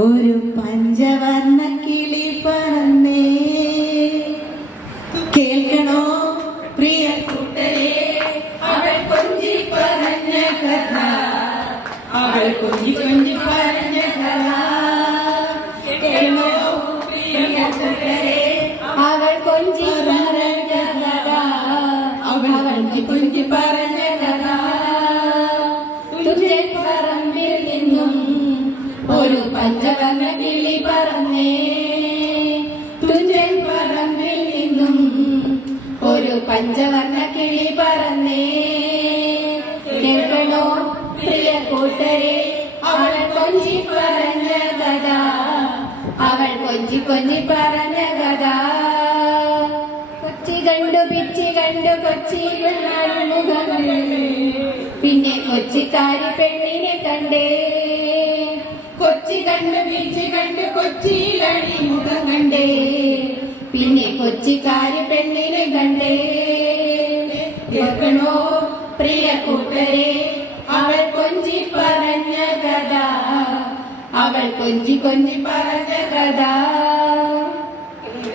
ഒരു പഞ്ചവർണ്ണ കിളി പറന്നേ. കേൾക്കണോ പ്രിയ കൂട്ടരെ, അവൾ കൊഞ്ചി പറഞ്ഞ കഥ, അവൾ കൊഞ്ചി കൊഞ്ചി പറഞ്ഞ കഥ. കേൾക്കണോ പ്രിയ കൂട്ടരെ, അവൾ കൊഞ്ചി പറഞ്ഞ കഥ, അവൾ കൊഞ്ചി കൊഞ്ചി പറഞ്ഞ കഥ. തുഞ്ചൻ പറമ്പിൽ നിന്നും ഒരു പഞ്ചവർണ്ണ കിളി പറന്നേ. തുഞ്ചൻ പറമ്പിൽ നിന്നും ഒരു പഞ്ചവർണ്ണ കിളി പറന്നേ. കേൾക്കണോ പ്രിയ കൂട്ടരെ, അവൾ കൊഞ്ചി പറഞ്ഞ കഥ, അവൾ കൊഞ്ചി കൊഞ്ചി പറഞ്ഞ കഥ. കൊച്ചി കണ്ടു പിച്ചി കണ്ടു കൊച്ചി മുഖം, പിന്നെ കൊച്ചിക്കാരി പെണ്ണിനെ കണ്ടേ. കൊച്ചി കണ്ടു ബീച്ച് കണ്ടു കൊച്ചിയിലടി മുഖം കണ്ടേ, പിന്നെ കൊച്ചിക്കാരി പെണ്ണിനെ കണ്ടേ. കേൾക്കണോ പ്രിയ കൂട്ടരെ, അവൾ കൊഞ്ചി പറഞ്ഞ കഥ, അവൾ കൊഞ്ചി കൊഞ്ചി പറഞ്ഞ കഥ.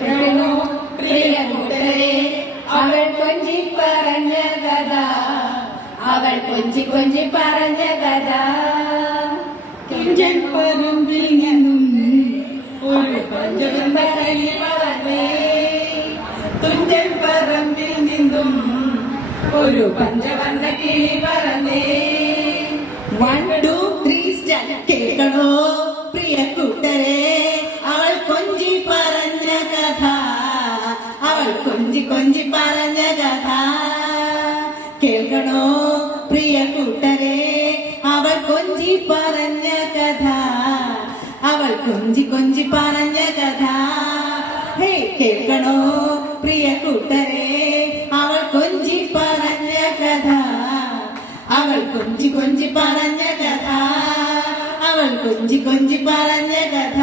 കേൾക്കണോ പ്രിയ കൂട്ടരെ, അവൾ കൊഞ്ചി പറഞ്ഞ കഥ, അവൾ കൊഞ്ചി കൊഞ്ചി പറഞ്ഞ കഥ. തുഞ്ചൻ പറമ്പിൽ നിന്നും ഒരു പഞ്ചവർണ്ണ കിളി പറന്നേ. തുഞ്ചൻ പറമ്പിൽ നിന്നും ഒരു പഞ്ചവർണ്ണ കിളി പറന്നേ. 1 2 3 സ്റ്റാർട്ട്. കേൾക്കണോ പ്രിയ കൂട്ടരെ, അവൾ കൊഞ്ചി പറഞ്ഞ കഥ, അവൾ കൊഞ്ചി കൊഞ്ചി പറഞ്ഞ കഥ. കേൾക്കണോ പ്രിയ കൂട്ടരെ, അവൾ കൊഞ്ചി പറഞ്ഞ കഥ, അവൾ കൊഞ്ചി കൊഞ്ചി പറഞ്ഞ കഥ. ഹേ കേൾക്കണോ പ്രിയ കൂട്ടരെ, അവൾ കൊഞ്ചി പറഞ്ഞ കഥ, അവൾ കൊഞ്ചി കൊഞ്ചി പറഞ്ഞ കഥ, അവൾ കൊഞ്ചി കൊഞ്ചി പറഞ്ഞ കഥ.